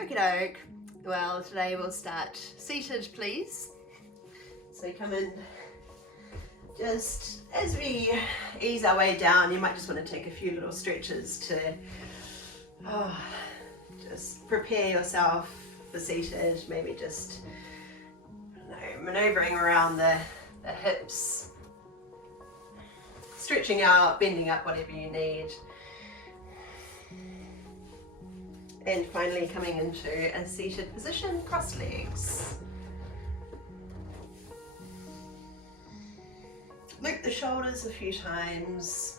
Okie doke. Well, today we'll start seated, please. So come in, just as we ease our way down, you might just want to take a few little stretches to just prepare yourself for seated. Maybe just, maneuvering around the hips, stretching out, bending up, whatever you need. And finally coming into a seated position, crossed legs. Loop the shoulders a few times.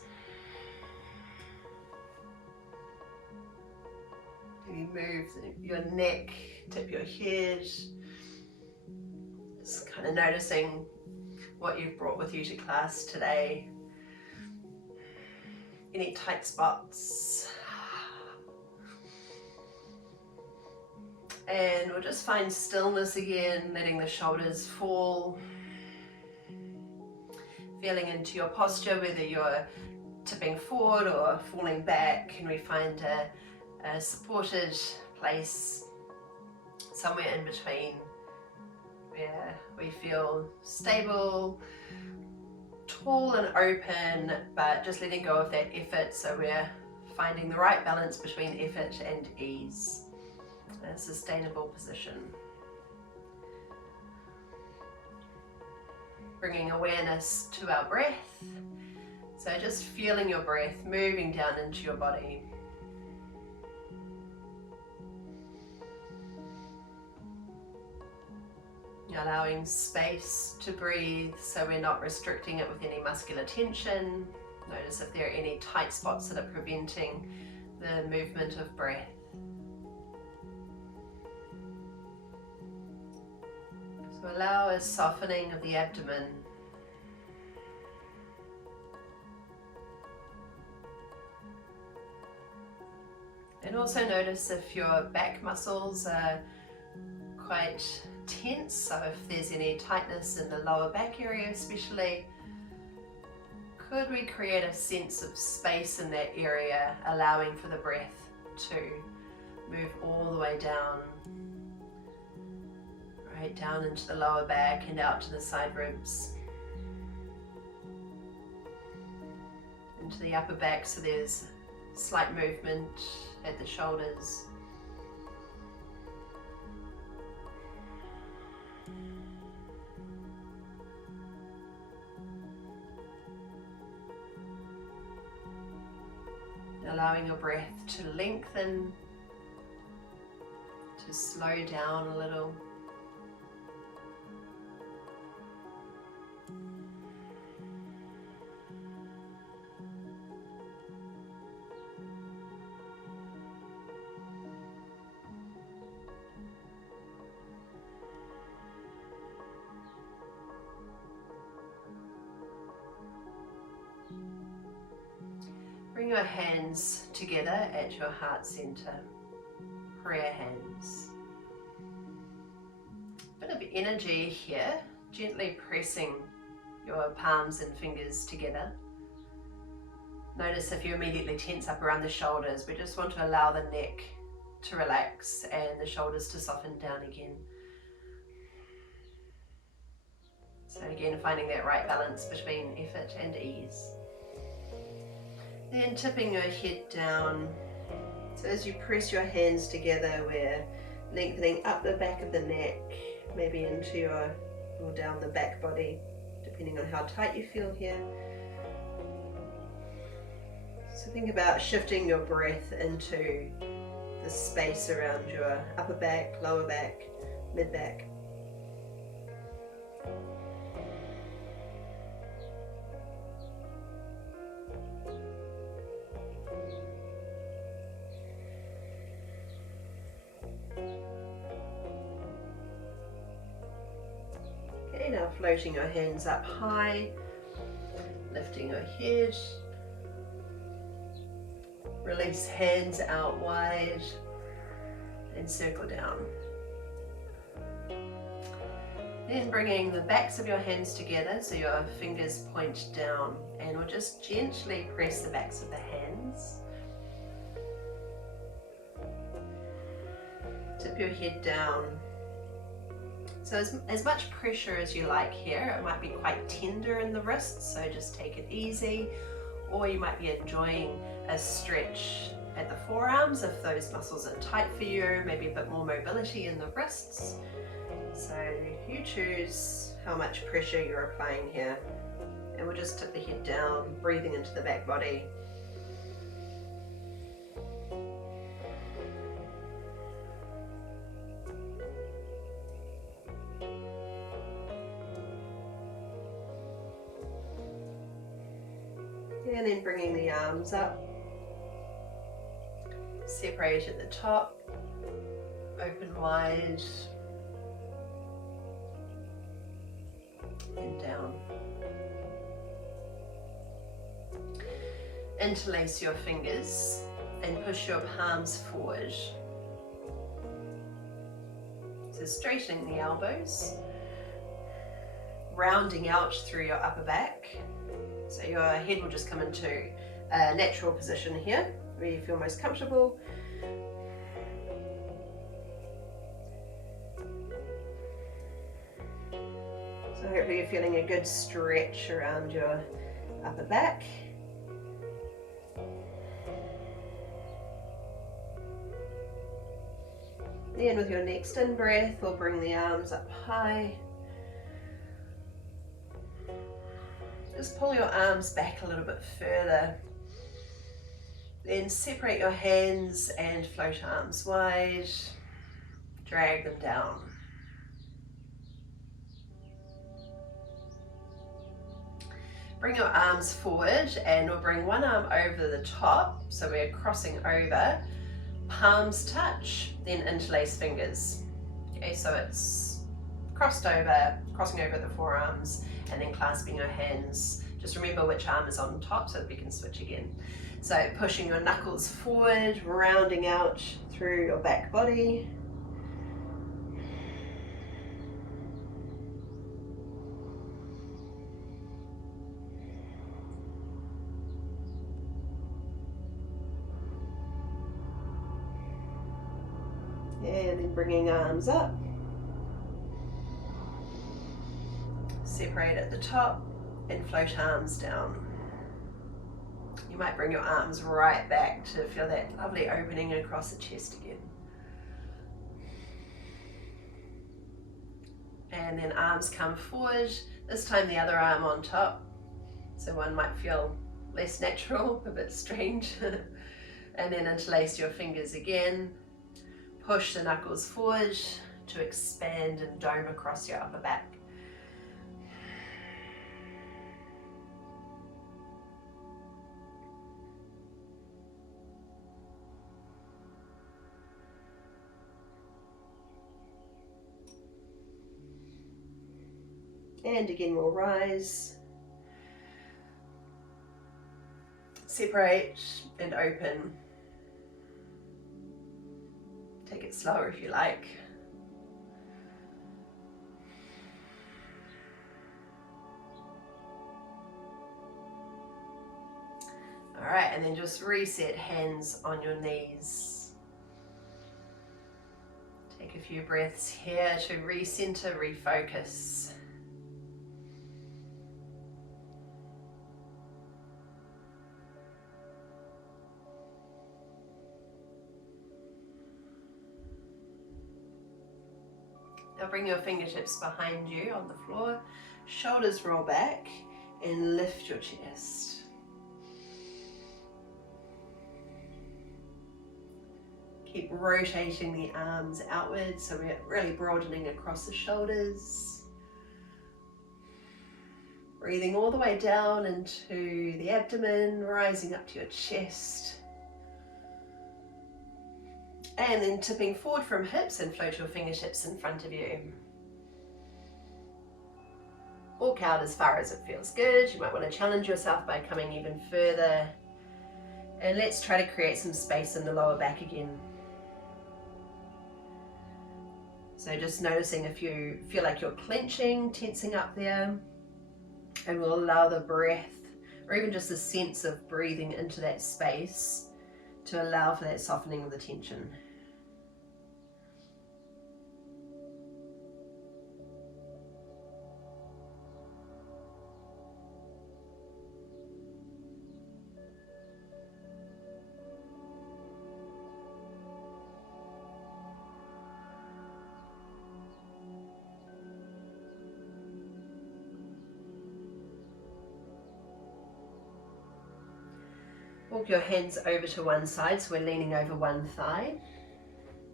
Maybe move your neck, tip your head. Just kind of noticing what you've brought with you to class today. Any tight spots. And we'll just find stillness again, letting the shoulders fall. Feeling into your posture, whether you're tipping forward or falling back. Can we find a supported place somewhere in between where we feel stable, tall and open, but just letting go of that effort, so we're finding the right balance between effort and ease. A sustainable position. Bringing awareness to our breath. So just feeling your breath moving down into your body. Allowing space to breathe, so we're not restricting it with any muscular tension. Notice if there are any tight spots that are preventing the movement of breath. So allow a softening of the abdomen. And also notice if your back muscles are quite tense, so if there's any tightness in the lower back area especially, could we create a sense of space in that area, allowing for the breath to move all the way down. Right down into the lower back and out to the side ribs. Into the upper back, so there's slight movement at the shoulders. Allowing your breath to lengthen, to slow down a little. Bring your hands together at your heart center, prayer hands. Bit of energy here, gently pressing your palms and fingers together. Notice if you immediately tense up around the shoulders, we just want to allow the neck to relax and the shoulders to soften down again. So again, finding that right balance between effort and ease. Then tipping your head down. So as you press your hands together, we're lengthening up the back of the neck, maybe into or down the back body, depending on how tight you feel here. So think about shifting your breath into the space around your upper back, lower back, mid back. Now floating your hands up high, lifting your head, release hands out wide and circle down. Then bringing the backs of your hands together so your fingers point down, and we'll just gently press the backs of the hands. Tip your head down. So as much pressure as you like here. It might be quite tender in the wrists, so just take it easy. Or you might be enjoying a stretch at the forearms if those muscles are tight for you, maybe a bit more mobility in the wrists. So you choose how much pressure you're applying here. And we'll just tip the head down, breathing into the back body. And then bringing the arms up, separate at the top, open wide, and down. Interlace your fingers and push your palms forward. So straightening the elbows, rounding out through your upper back. So your head will just come into a natural position here, where you feel most comfortable. So hopefully you're feeling a good stretch around your upper back. Then with your next in-breath, we'll bring the arms up high. Just pull your arms back a little bit further. Then separate your hands and float arms wide. Drag them down. Bring your arms forward and we'll bring one arm over the top. So we're crossing over. Palms touch, then interlace fingers. Okay, so it's crossed over, crossing over the forearms, and then clasping your hands. Just remember which arm is on top so that we can switch again. So pushing your knuckles forward, rounding out through your back body. And then bringing arms up. Separate at the top and float arms down. You might bring your arms right back to feel that lovely opening across the chest again. And then arms come forward, this time the other arm on top. So one might feel less natural, a bit strange. And then interlace your fingers again. Push the knuckles forward to expand and dome across your upper back. And again we'll rise, separate and open. Take it slower if you like. All right, and then just reset, hands on your knees. Take a few breaths here to recenter, refocus. Now bring your fingertips behind you on the floor, shoulders roll back and lift your chest. Keep rotating the arms outwards so we're really broadening across the shoulders. Breathing all the way down into the abdomen, rising up to your chest. And then tipping forward from hips and float your fingertips in front of you. Walk out as far as it feels good. You might want to challenge yourself by coming even further. And let's try to create some space in the lower back again. So just noticing if you feel like you're clenching, tensing up there. And we'll allow the breath, or even just the sense of breathing into that space to allow for that softening of the tension. Walk your hands over to one side, so we're leaning over one thigh.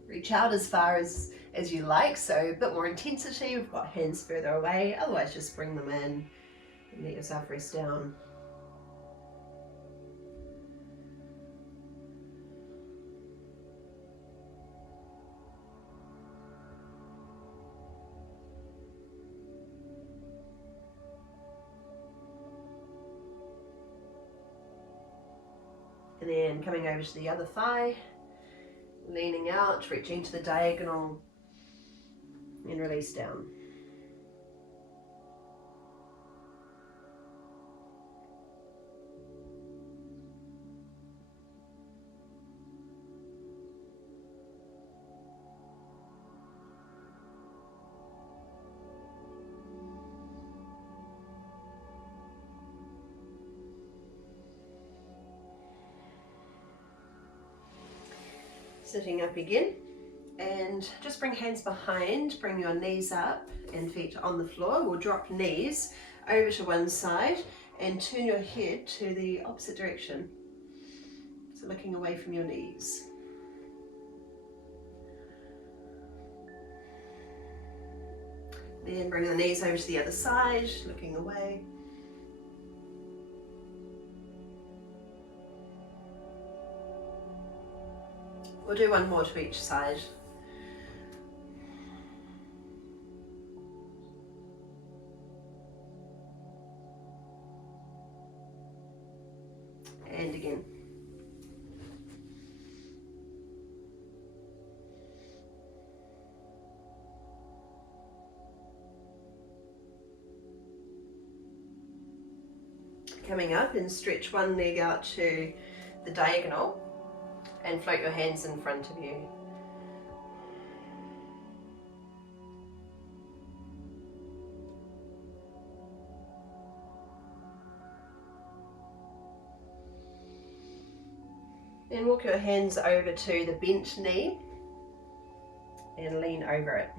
Reach out as far as you like, so a bit more intensity. We've got hands further away, otherwise just bring them in and let yourself rest down. And then coming over to the other thigh, leaning out, reaching to the diagonal, and release down. Sitting up again, and just bring hands behind, bring your knees up and feet on the floor. We'll drop knees over to one side and turn your head to the opposite direction, so looking away from your knees. Then bring the knees over to the other side, looking away. We'll do one more to each side. And again. Coming up, and stretch one leg out to the diagonal and float your hands in front of you. Then walk your hands over to the bent knee and lean over it.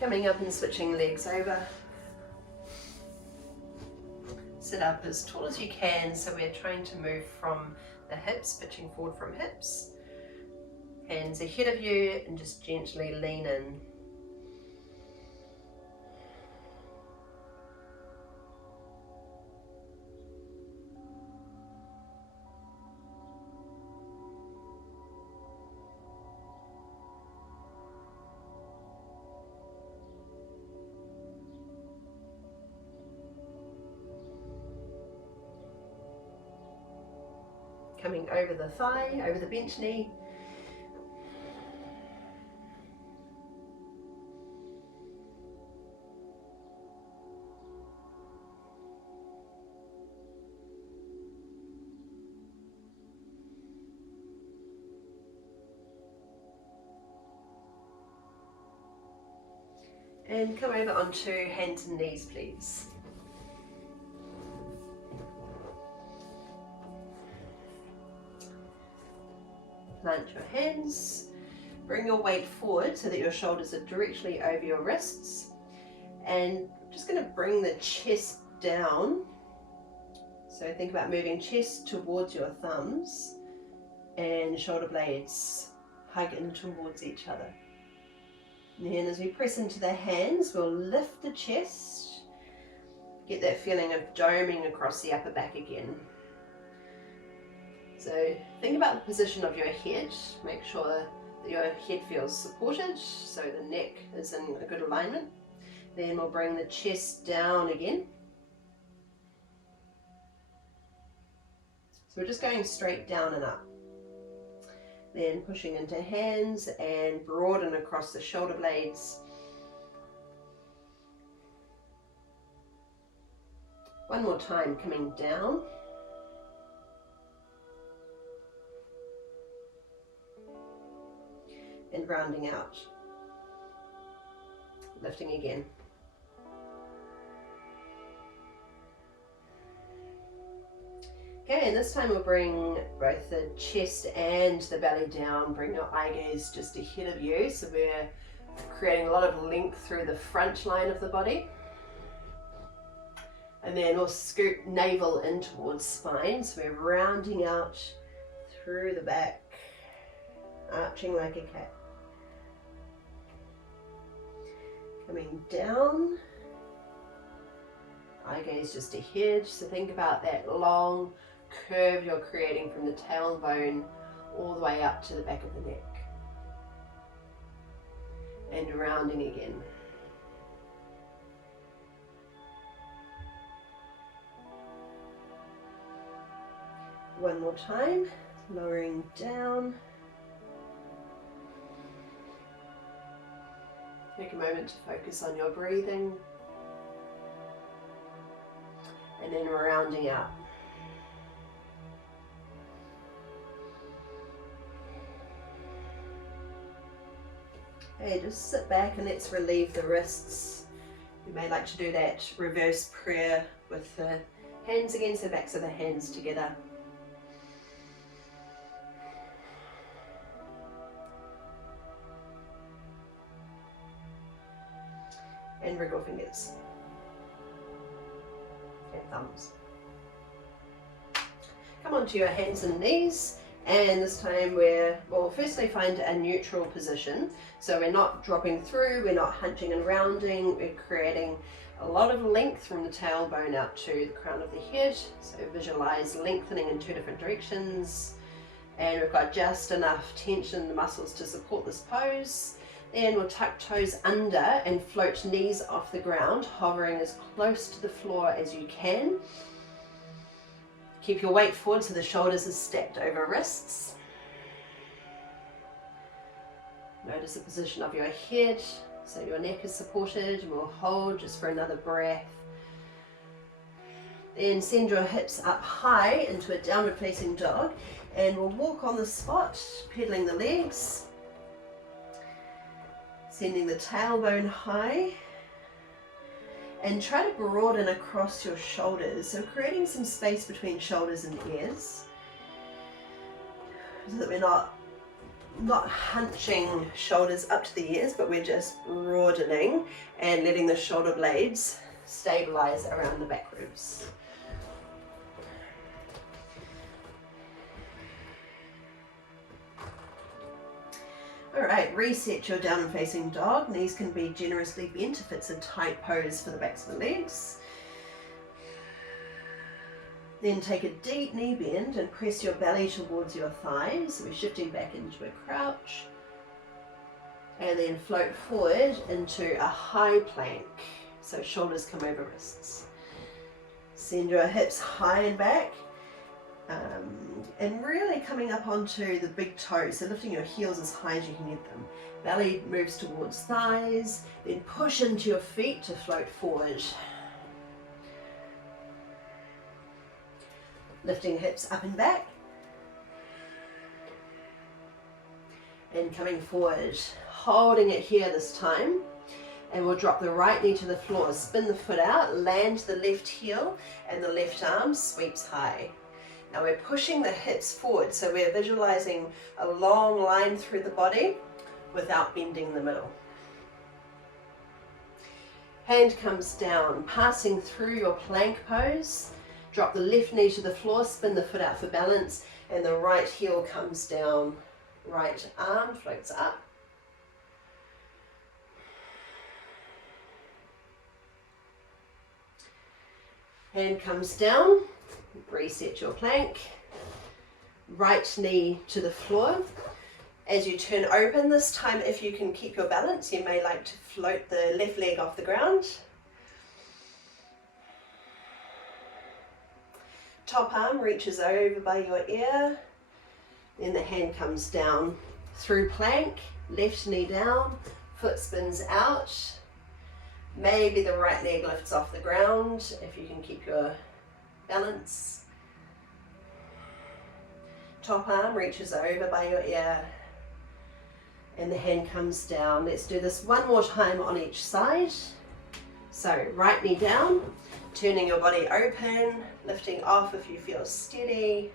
Coming up and switching legs over. Sit up as tall as you can, so we're trying to move from the hips, pitching forward from hips. Hands ahead of you and just gently lean in. Coming over the thigh, over the bent knee. And come over onto hands and knees, please. Plant your hands, bring your weight forward so that your shoulders are directly over your wrists, and just going to bring the chest down. So think about moving chest towards your thumbs and shoulder blades hug in towards each other. And then as we press into the hands, we'll lift the chest, get that feeling of doming across the upper back again. So think about the position of your head, make sure that your head feels supported, so the neck is in a good alignment. Then we'll bring the chest down again. So we're just going straight down and up. Then pushing into hands and broaden across the shoulder blades. One more time, coming down. And rounding out. Lifting again. Okay, and this time we'll bring both the chest and the belly down. Bring your eye gaze just ahead of you, so we're creating a lot of length through the front line of the body. And then we'll scoop navel in towards spine, so we're rounding out through the back, arching like a cat. Coming down, eye gaze just ahead, so think about that long curve you're creating from the tailbone all the way up to the back of the neck. And rounding again. One more time, lowering down. Take a moment to focus on your breathing. And then rounding out. Okay, just sit back and let's relieve the wrists. You may like to do that reverse prayer with the hands against the backs of the hands together. And wriggle fingers and thumbs. Come onto your hands and knees, and this time we'll firstly find a neutral position. So we're not dropping through, we're not hunching and rounding, we're creating a lot of length from the tailbone out to the crown of the head. So visualize lengthening in two different directions, and we've got just enough tension in the muscles to support this pose. Then we'll tuck toes under and float knees off the ground, hovering as close to the floor as you can. Keep your weight forward so the shoulders are stacked over wrists. Notice the position of your head, so your neck is supported. We'll hold just for another breath. Then send your hips up high into a downward facing dog, and we'll walk on the spot, pedaling the legs. Sending the tailbone high, and try to broaden across your shoulders, so creating some space between shoulders and ears, so that we're not hunching shoulders up to the ears, but we're just broadening and letting the shoulder blades stabilize around the back ribs. Alright, reset your downward facing dog. Knees can be generously bent if it's a tight pose for the backs of the legs. Then take a deep knee bend and press your belly towards your thighs. So we're shifting back into a crouch. And then float forward into a high plank. So shoulders come over wrists. Send your hips high and back. And really coming up onto the big toes, so lifting your heels as high as you can get them. Belly moves towards thighs, then push into your feet to float forward. Lifting hips up and back. And coming forward, holding it here this time. And we'll drop the right knee to the floor, spin the foot out, land the left heel, and the left arm sweeps high. Now we're pushing the hips forward, so we're visualizing a long line through the body without bending the middle. Hand comes down, passing through your plank pose. Drop the left knee to the floor, spin the foot out for balance, and the right heel comes down. Right arm floats up. Hand comes down. Reset your plank, right knee to the floor. As you turn open this time, if you can keep your balance, you may like to float the left leg off the ground. Top arm reaches over by your ear, then the hand comes down through plank, left knee down, foot spins out. Maybe the right leg lifts off the ground if you can keep your balance. Top arm reaches over by your ear and the hand comes down. Let's do this one more time on each side. So right knee down, Turning your body open, lifting off if you feel steady.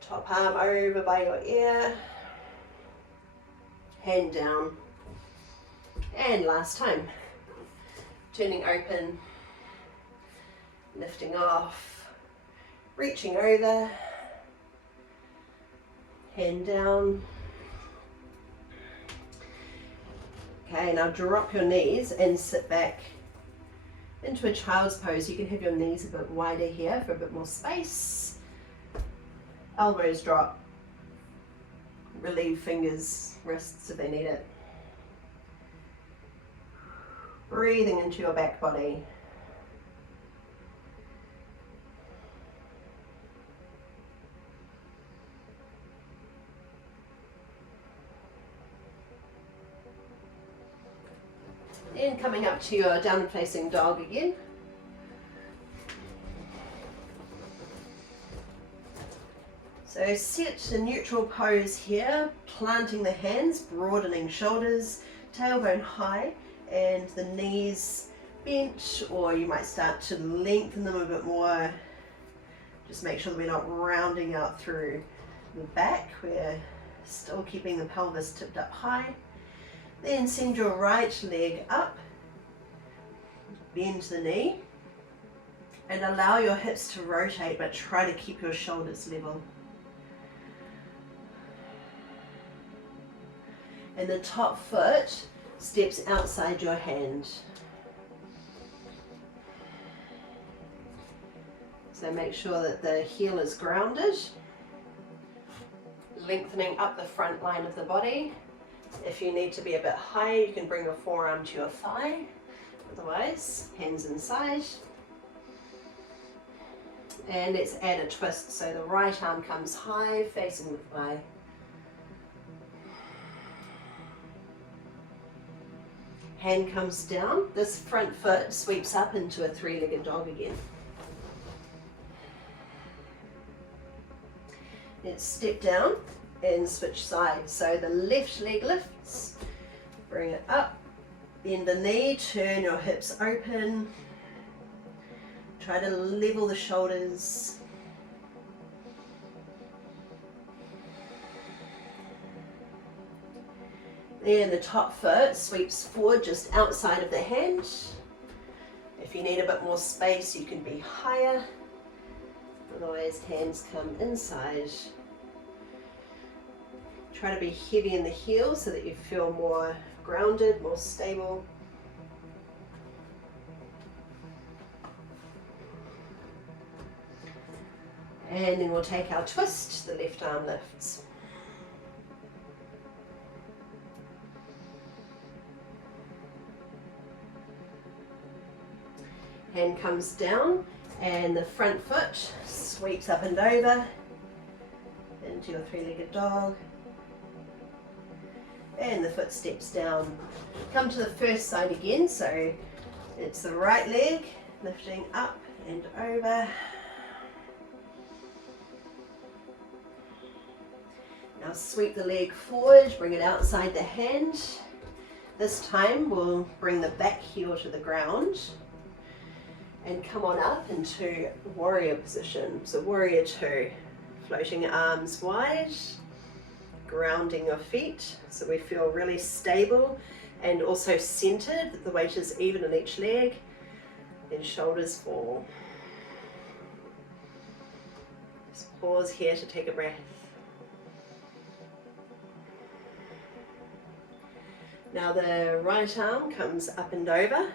Top arm over by your ear. Hand down. And last time. Turning open, lifting off, reaching over, hand down. Okay, now drop your knees and sit back into a child's pose. You can have your knees a bit wider here for a bit more space. Elbows drop. Relieve fingers, wrists if they need it. Breathing into your back body. And coming up to your downward facing dog again. So sit a neutral pose here, planting the hands, broadening shoulders, tailbone high, and the knees bent, or you might start to lengthen them a bit more. Just make sure that we're not rounding out through the back. We're still keeping the pelvis tipped up high. Then send your right leg up, bend the knee, and allow your hips to rotate, but try to keep your shoulders level. And the top foot steps outside your hand. So make sure that the heel is grounded, lengthening up the front line of the body. If you need to be a bit higher, you can bring your forearm to your thigh. Otherwise, hands inside. And let's add a twist. So the right arm comes high, facing the thigh. Hand comes down. This front foot sweeps up into a three-legged dog again. Let's step down and switch sides. So the left leg lifts, bring it up, bend the knee, turn your hips open, try to level the shoulders. Then the top foot sweeps forward just outside of the hand. If you need a bit more space, you can be higher. Otherwise, hands come inside. Try to be heavy in the heel so that you feel more grounded, more stable. And then we'll take our twist, the left arm lifts. Hand comes down and the front foot sweeps up and over into your three-legged dog. And the foot steps down. Come to the first side again, so it's the right leg lifting up and over. Now sweep the leg forward, bring it outside the hand. This time we'll bring the back heel to the ground and come on up into warrior position. So warrior two, floating arms wide, grounding your feet so we feel really stable and also centered, that the weight is even in each leg, and shoulders fall. Just pause here to take a breath. Now the right arm comes up and over.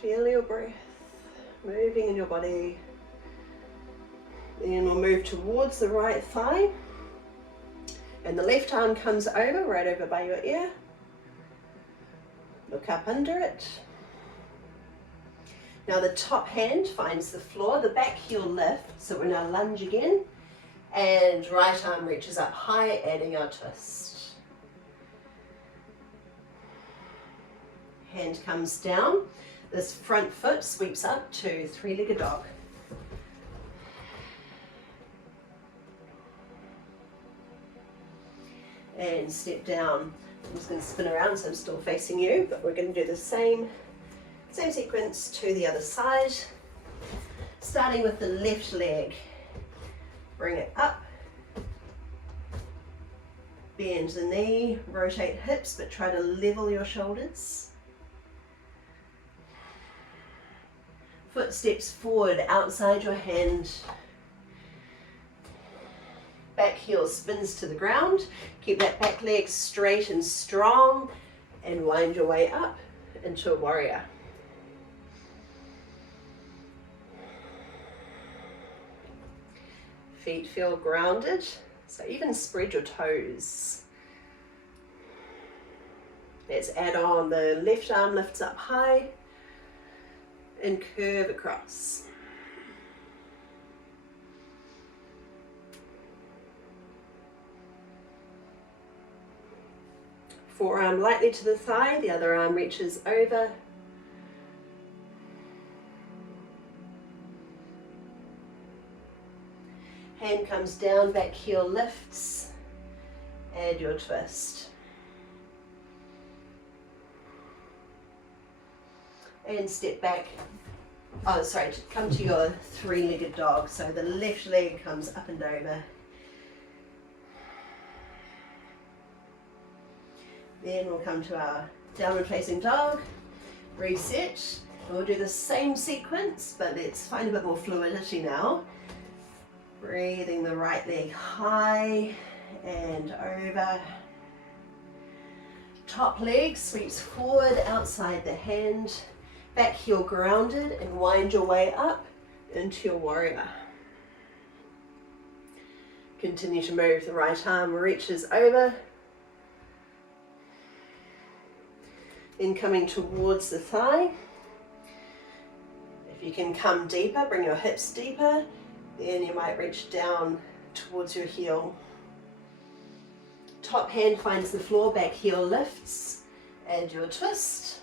Feel your breath moving in your body. Then we'll move towards the right thigh. And the left arm comes over, right over by your ear. Look up under it. Now the top hand finds the floor, the back heel lifts, so we're now lunge again. And right arm reaches up high, adding our twist. Hand comes down. This front foot sweeps up to three-legged dog. And step down. I'm just going to spin around so I'm still facing you, but we're going to do the same sequence to the other side. Starting with the left leg. Bring it up. Bend the knee, rotate hips, but try to level your shoulders. Foot steps forward outside your hand. Back heel spins to the ground. Keep that back leg straight and strong and wind your way up into a warrior. Feet feel grounded, so even spread your toes. Let's add on the left arm lifts up high and curve across. Forearm lightly to the thigh, the other arm reaches over. Hand comes down, back heel lifts. Add your twist. And step back. Oh, sorry, come to your three-legged dog. So the left leg comes up and over. Then we'll come to our downward facing dog. Reset. And we'll do the same sequence, but let's find a bit more fluidity now. Breathing the right leg high and over. Top leg sweeps forward outside the hand. Back heel grounded and wind your way up into your warrior. Continue to move. The right arm reaches over. Then coming towards the thigh. If you can come deeper, bring your hips deeper. Then you might reach down towards your heel. Top hand finds the floor, back heel lifts. Add your twist.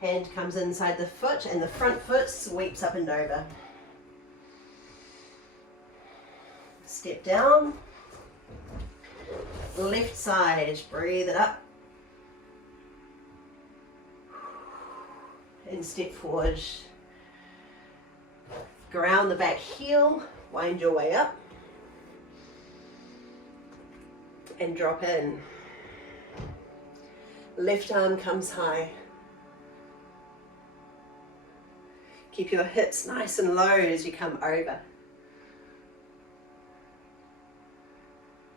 Hand comes inside the foot and the front foot sweeps up and over. Step down. Left side, breathe it up. And step forward. Ground the back heel, wind your way up. And drop in. Left arm comes high. Keep your hips nice and low as you come over.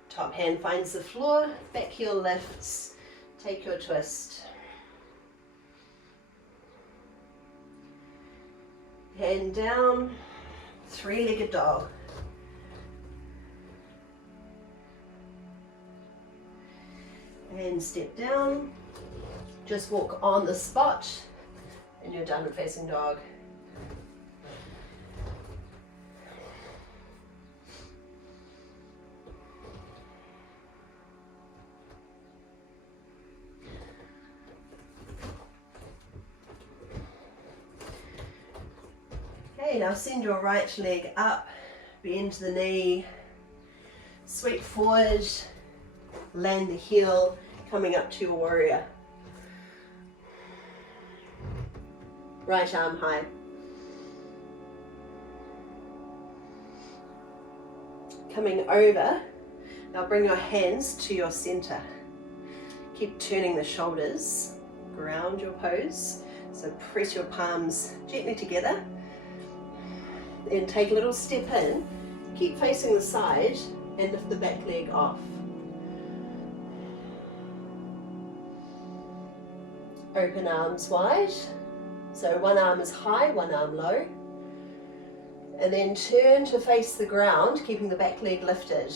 Top hand finds the floor, back heel lifts, take your twist. Hand down, three-legged dog. And step down, just walk on the spot and you're downward facing dog. Okay, now send your right leg up, bend the knee, sweep forward, land the heel, coming up to your warrior. Right arm high. Coming over, now bring your hands to your center. Keep turning the shoulders, ground your pose, so press your palms gently together. Then take a little step in, keep facing the side and lift the back leg off. Open arms wide, so one arm is high, one arm low. And then turn to face the ground, keeping the back leg lifted.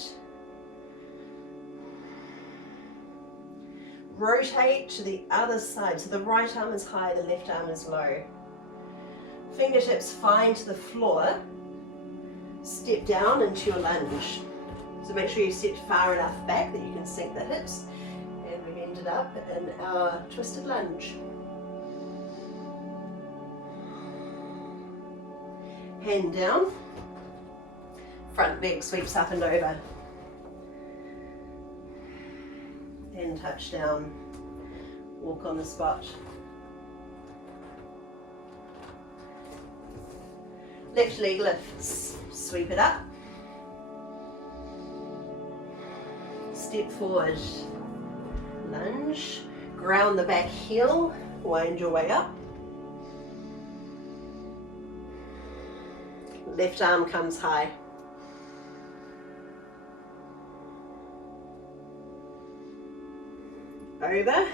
Rotate to the other side, so the right arm is high, the left arm is low. Fingertips find the floor. Step down into your lunge. So make sure you sit far enough back that you can sink the hips. And we've ended up in our twisted lunge. Hand down. Front leg sweeps up and over. and touch down, walk on the spot. Left leg lifts, sweep it up, step forward, lunge, ground the back heel, wind your way up. Left arm comes high. Over,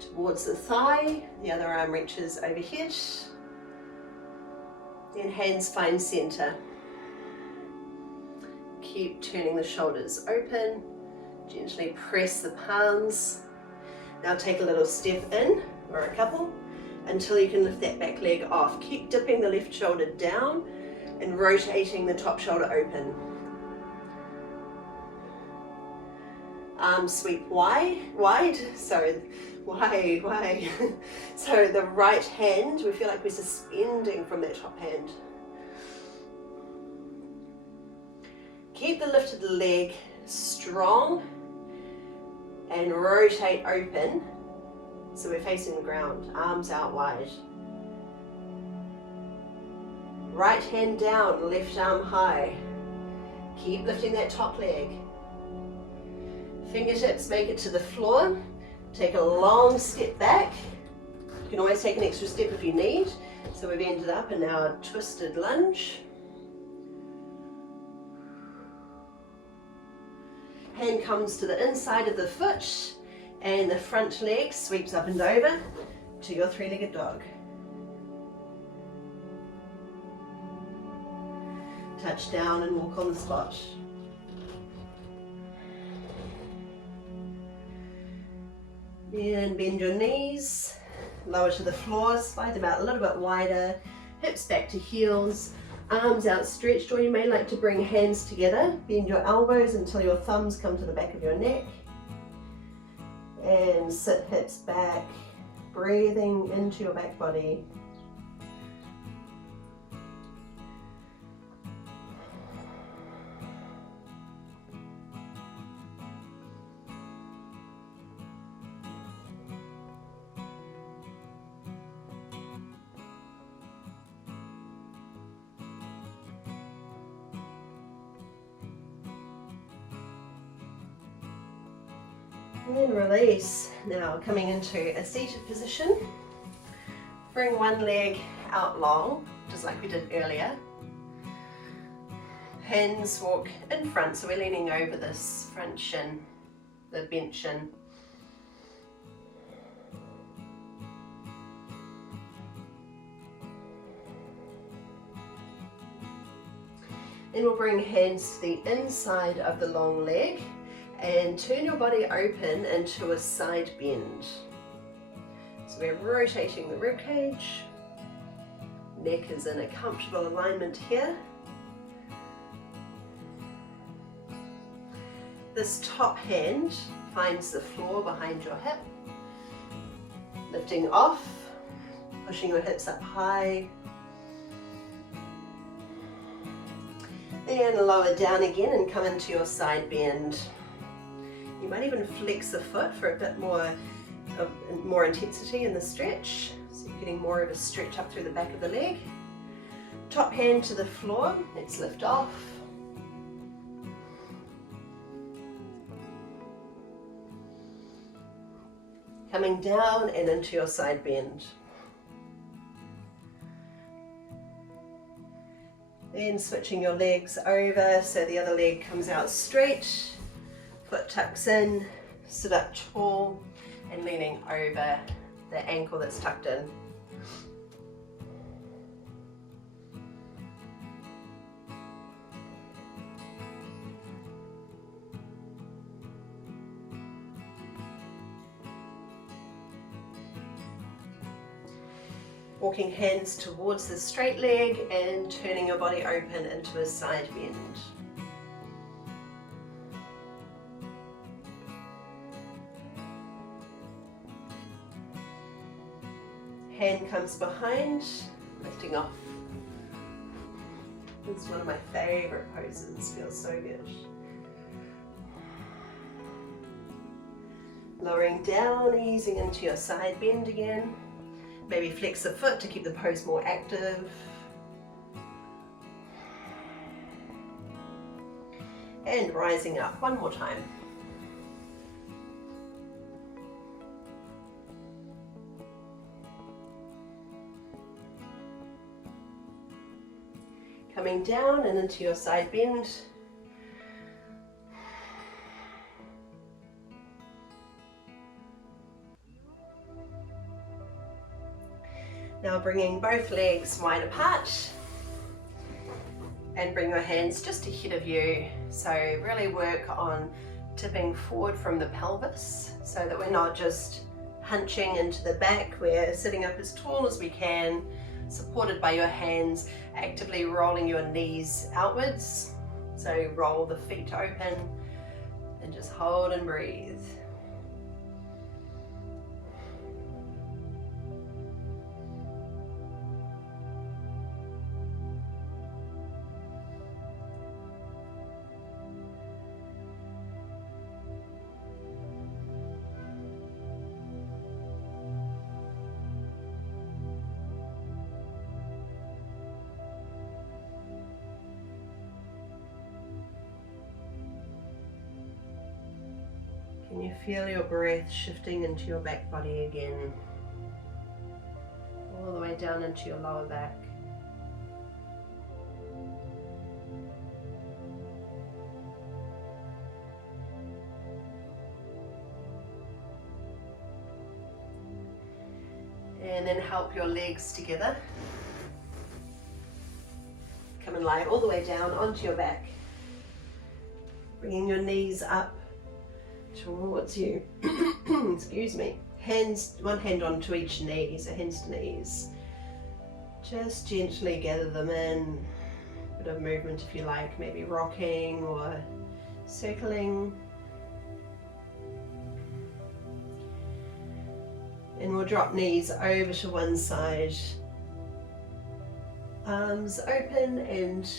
towards the thigh, the other arm reaches overhead. Then hands find center. Keep turning the shoulders open. Gently press the palms. Now take a little step in, or a couple, until you can lift that back leg off. Keep dipping the left shoulder down and rotating the top shoulder open. Arms sweep wide. So the right hand, we feel like we're suspending from that top hand. Keep the lifted leg strong and rotate open so we're facing the ground, arms out wide. Right hand down, left arm high. Keep lifting that top leg. Fingertips make it to the floor. Take a long step back. You can always take an extra step if you need. So we've ended up in our twisted lunge. Hand comes to the inside of the foot and the front leg sweeps up and over to your three-legged dog. Touch down and walk on the spot. Then bend your knees, lower to the floor, slide them out a little bit wider, hips back to heels, arms outstretched, or you may like to bring hands together. Bend your elbows until your thumbs come to the back of your neck. And sit hips back, breathing into your back body. And release. Now coming into a seated position. Bring one leg out long, just like we did earlier. Hands walk in front, so we're leaning over this front shin, the bent shin. Then we'll bring hands to the inside of the long leg and turn your body open into a side bend. So we're rotating the rib cage. Neck is in a comfortable alignment here. This top hand finds the floor behind your hip. Lifting off, pushing your hips up high. Then lower down again and come into your side bend. You might even flex the foot for a bit more intensity in the stretch. So you're getting more of a stretch up through the back of the leg. Top hand to the floor, let's lift off. Coming down and into your side bend. Then switching your legs over so the other leg comes out straight. Foot tucks in, sit up tall and leaning over the ankle that's tucked in. Walking hands towards the straight leg and turning your body open into a side bend. Hand comes behind, lifting off. It's one of my favorite poses, feels so good. Lowering down, easing into your side bend again. Maybe flex the foot to keep the pose more active. And rising up one more time. Coming down and into your side bend. Now bringing both legs wide apart and bring your hands just ahead of you. So really work on tipping forward from the pelvis so that we're not just hunching into the back. We're sitting up as tall as we can, supported by your hands, actively rolling your knees outwards. So roll the feet open and just hold and breathe. Can you feel your breath shifting into your back body again? All the way down into your lower back. And then help your legs together. Come and lie all the way down onto your back. Bringing your knees up towards you. Excuse me. Hands, one hand onto each knee, so hands to knees. Just gently gather them in. A bit of movement if you like, maybe rocking or circling. And we'll drop knees over to one side. Arms open and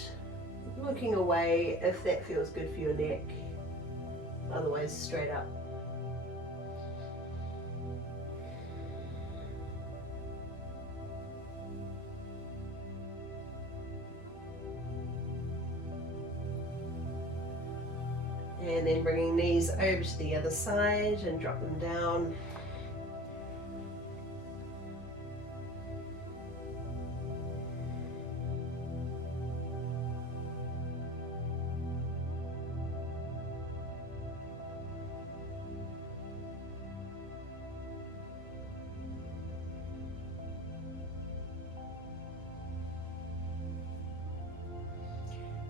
looking away if that feels good for your neck. Otherwise, straight up. And then bringing knees over to the other side and drop them down.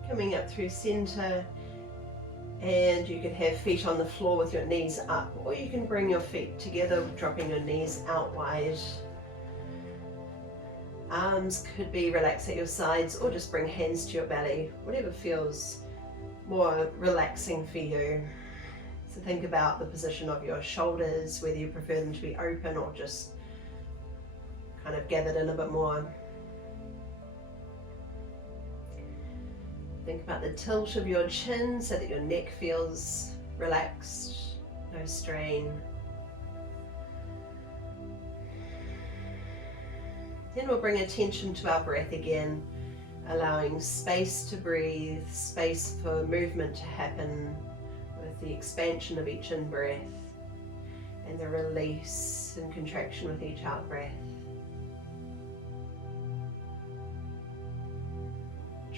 Coming up through center, and you could have feet on the floor with your knees up, or you can bring your feet together, dropping your knees out wide. Arms could be relaxed at your sides, or just bring hands to your belly, whatever feels more relaxing for you. So think about the position of your shoulders, whether you prefer them to be open or just kind of gathered in a bit more. Think about the tilt of your chin so that your neck feels relaxed, no strain. Then we'll bring attention to our breath again, allowing space to breathe, space for movement to happen with the expansion of each in-breath and the release and contraction with each out-breath.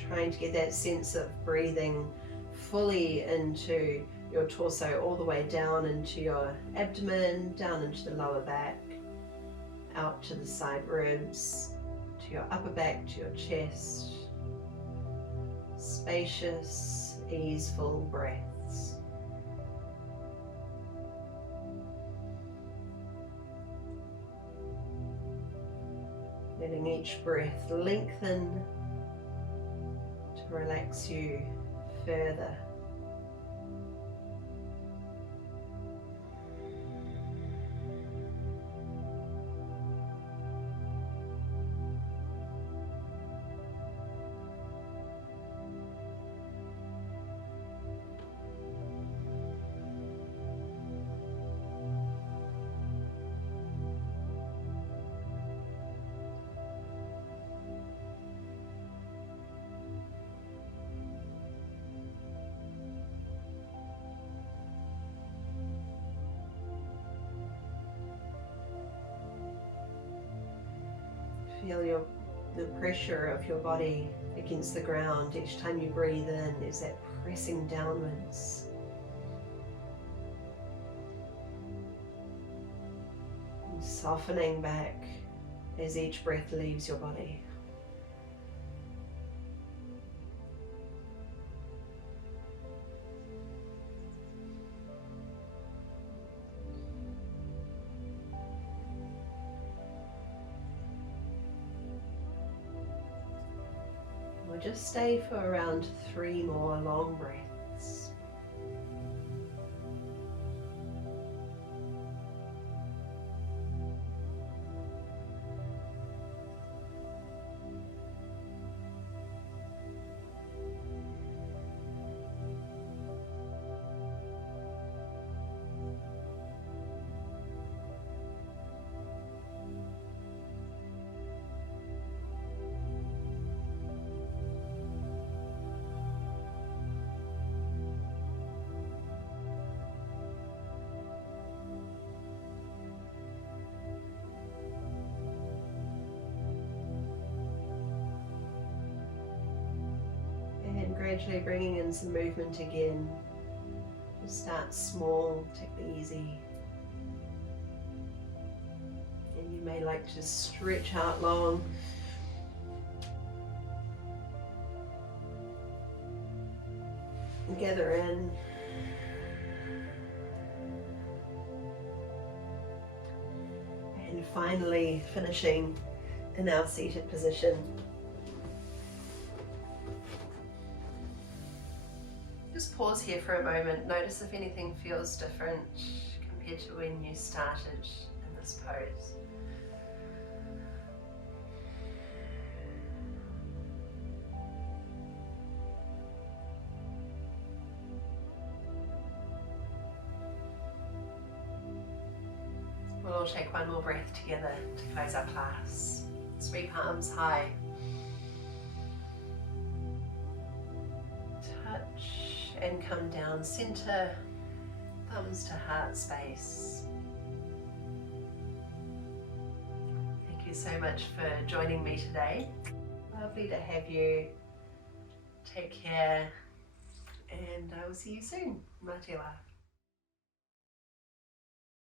Trying to get that sense of breathing fully into your torso, all the way down into your abdomen, down into the lower back, out to the side ribs, to your upper back, to your chest. Spacious, easeful breaths. Letting each breath lengthen to relax you further. Feel the pressure of your body against the ground. Each time you breathe in, there's that pressing downwards. And softening back as each breath leaves your body. We'll just stay for around 3 more long breaths. And gradually bringing in some movement again. Just start small, take it easy. And you may like to stretch out long. And gather in. And finally finishing in our seated position. Just pause here for a moment. Notice if anything feels different compared to when you started in this pose. We'll all take one more breath together to close our class. Sweep arms high. Touch and come down center, thumbs to heart space. Thank you so much for joining me today. Lovely to have you. Take care, and I will see you soon. Mā te wā.